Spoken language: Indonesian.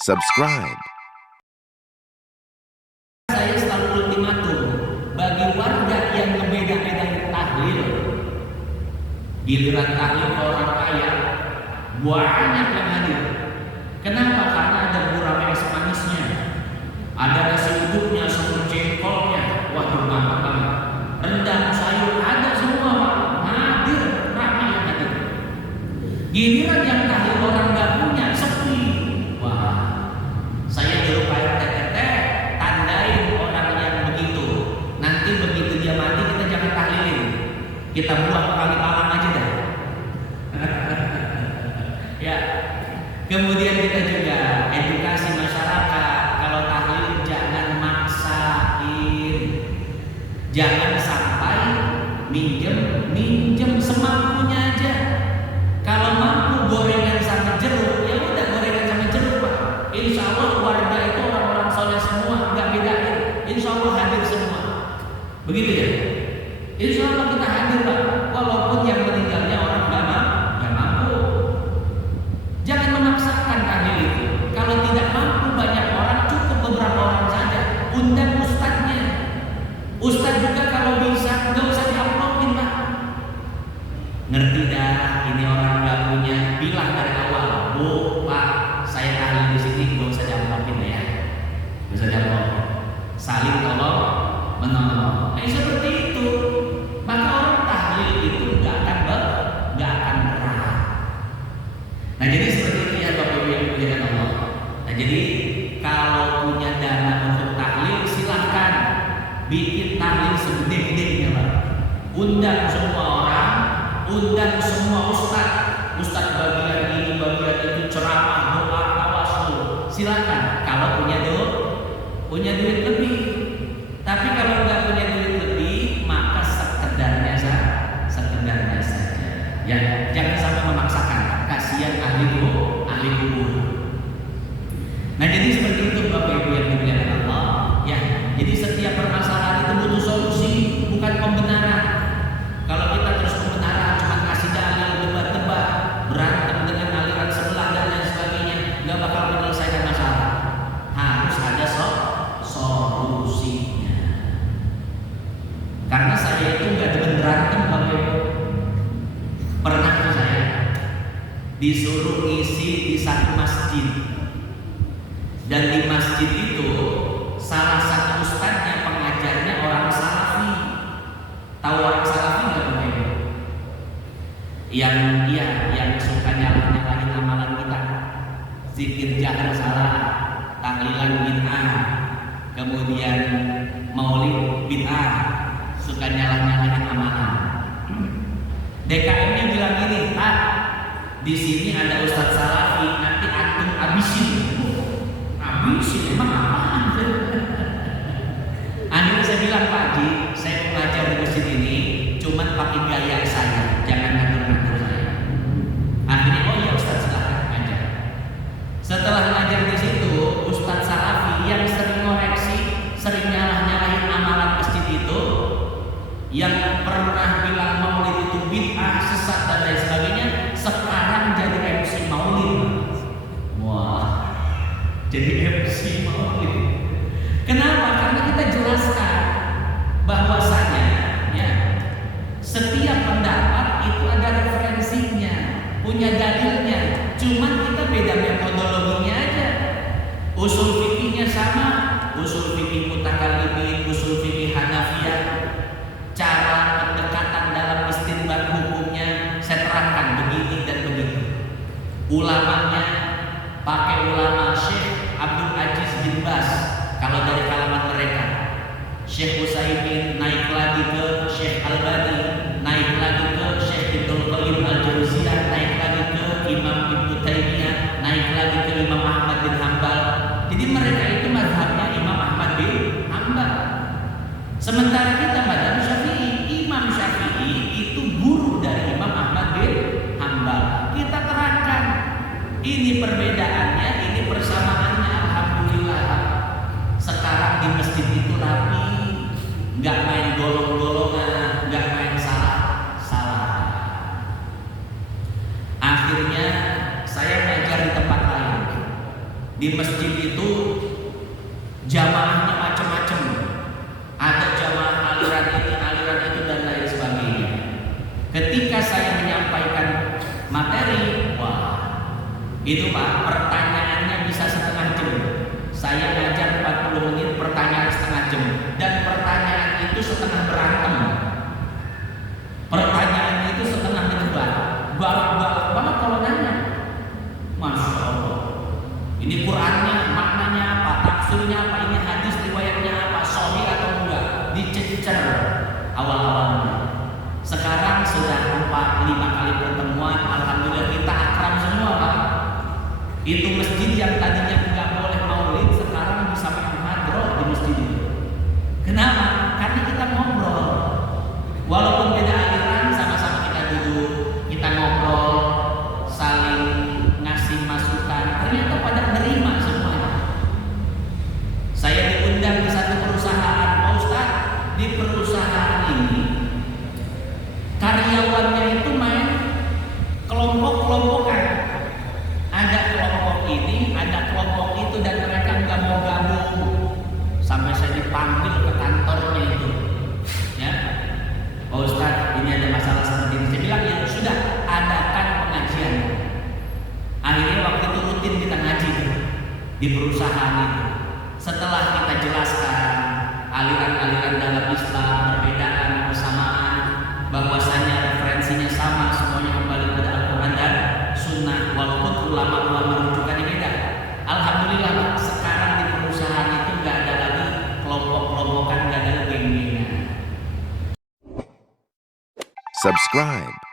subscribe. Saya selalu ultimatum bagi warga yang ngebeda-bedain tahlil. Giliran tahlil orang kaya banyak yang hadir. Kenapa? Karena ada gurame es manisnya, ada nasi uduknya, semur jengkolnya, waduh mantap banget. Rendang sayur ada semua, Pak. Hadir, ramai yang hadir. Giliran yang tahlil orang nggak punya, sepi. Wah, saya nyuruh Pak RT tandain orang yang begitu. Nanti begitu dia mati kita jangan tahlilin, kita buang ke kali Malang aja dah. Ya. Kemudian kita juga edukasi masyarakat, kalau tahlil jangan maksain, jangan sampai minjem semampunya aja. Kalau mampu gorengan sama jeruk, ya udah gorengan sama jeruk, Pak. Insya Allah warga itu orang-orang soleh semua, nggak bedain. Insya Allah hadir semua. Begitu ya? Insya Allah kita hadir, Pak. Walaupun yang meninggalnya orang nggak mampu. Jangan memaksakan tahlil itu. Kalau tidak mampu banyak orang, cukup beberapa orang saja. Undang ustadznya. Ustadz juga kalau bisa nggak usah diaplopin, Pak. Ngerti dah, ini orang nggak punya. Bilang dari awal, Bu, Pak, saya tahlil di sini nggak usah diaplopin ya. Nggak usah diaplopin. Saling tolong menolong. Seperti itu. Maka orang tahlil itu nggak akan berat. Nah jadi seperti itu ya Bapak Ibu yang dimuliakan Allah. Nah jadi kalau punya dana untuk tahlil silahkan bikin tahlil segede-gedenya, Pak. Undang semua orang, undang semua ustaz bagian ini bagian itu, ceramah, doa, tawassul. Silakan kalau punya duit lebih. Tapi kalau nggak punya duit lebih, maka sekedarnya saja. Ya, jangan sampai memaksakan. Kasihan ahli kubur. Nah jadi seperti itu Bapak Ibu yang dimuliakan Allah. Ya, jadi setiap permasalahan itu butuh solusi, bukan pembenaran. Kalau kita terus pembenaran, cuma kasih dalil, debat-debat, berantem dengan aliran sebelah dan lain sebagainya, nggak bakal menyelesaikan masalah. Harus ada solusinya. Karena saya itu nggak cuma berantem, Bapak Ibu. Pernah tuh saya disuruh ngisi di satu masjid, dan di masjid itu salah satu ustadznya, pengajarnya orang salafi. Tahu orang salafi nggak, Bapak Ibu? Yang suka nyalahin amalan kita, zikir jahar salah, tahlilan bid'ah, kemudian maulid bid'ah, suka nyalahin amalan. DKM-nya bilang gini, Pak, di sini ada Ustadz Salafi, nanti antum habisin. Habisin emang apaan? Akhirnya saya bilang, Pak Ji, saya mau ngajar di masjid ini, cuman pakai gaya saya, jangan ngatur-ngatur saya. Akhirnya, oh iya Ustadz, silahkan ngajar. Setelah ngajar di situ, Ustadz Salafi yang sering ngoreksi, sering nyalahin amalan masjid itu, yang pernah bilang maulid itu bid'ah, sesat dan lain sebagainya, sekarang jadi MC maulid. Wah, jadi MC maulid. Kenapa? Karena kita jelaskan bahwasanya ya, setiap pendapat itu ada referensinya, punya dalilnya. Cuman kita beda metodologinya aja. Usul fikihnya sama, usul fikih mutakallimin, usul fikih Hanafiyah. Cara pendekatan dalam istinbat hukumnya saya terangkan begini dan begitu. Ulamanya pakai ulama Syekh Abdul Aziz bin Baz kalau dari kalangan mereka. Syekh Utsaimin naik lagi ke Syekh Albani, naik lagi ke Syekh Ibnu Qayyim al-Jauziyah, naik lagi ke Imam Ibnu Taimiyah, naik lagi ke Imam Ahmad bin Hambal. Jadi mereka itu mazhabnya Imam Ahmad bin Hambal. Sementara kita mazhab Syafi'i, Imam Syafi'i itu guru dari Imam Ahmad bin Hambal. Kita terangkan ini perbedaannya, ini persamaannya. Alhamdulillah sekarang di masjid itu rapi, nggak main golong-golongan, nggak main salah. Akhirnya saya ngajar di tempat lain. Di masjid itu jamaahnya macam-macam. Ada jamaah aliran ini, aliran itu dan lain sebagainya. Ketika saya menyampaikan materi, wah, itu Pak, pertanyaannya bisa setengah jam. Saya ngajar 40 menit, pertanyaan setengah jam. Dan pertanyaan itu setengah berantem. Pertanyaan itu setengah menyebar. Balak-balak banget kalau nanya. Masya Allah. Ini Qurannya, maknanya apa, tafsirnya apa, ini hadis riwayatnya apa, sahih atau enggak, dicecer awal-awalnya. Sekarang sudah 4-5 kali pertemuan, alhamdulillah kita akrab semua Pak. Itu masjid yang tadinya enggak boleh maulid, sekarang bisa menghadroh di masjid itu. Kenapa? Karena kita ngobrol. Walaupun beda aliran, sama-sama kita duduk, kita ngobrol, saling ngasih masukan. Ternyata pada menerima semuanya. Saya diundang di satu perusahaan, Pak Ustadz, di perusahaan ini karyawannya itu main kelompok-kelompokan. Ada kelompok ini, ada kelompok itu, dan mereka nggak mau gabung. Sampai saya dipanggil ke kantornya itu, ya, Pak Ustadz, ini ada masalah seperti ini. Saya bilang, ya sudah, adakan pengajian. Akhirnya waktu itu rutin kita ngaji di perusahaan itu. Setelah kita jelaskan aliran-aliran dalam Islam, perbedaan, persamaan, bahwasanya referensinya sama, semuanya kembali kepada Al-Quran dan Sunnah, walaupun ulama-ulama rujukannya beda. Alhamdulillah Pak, sekarang di perusahaan itu nggak ada lagi kelompok-kelompokan, nggak ada lagi geng-gengan. Subscribe.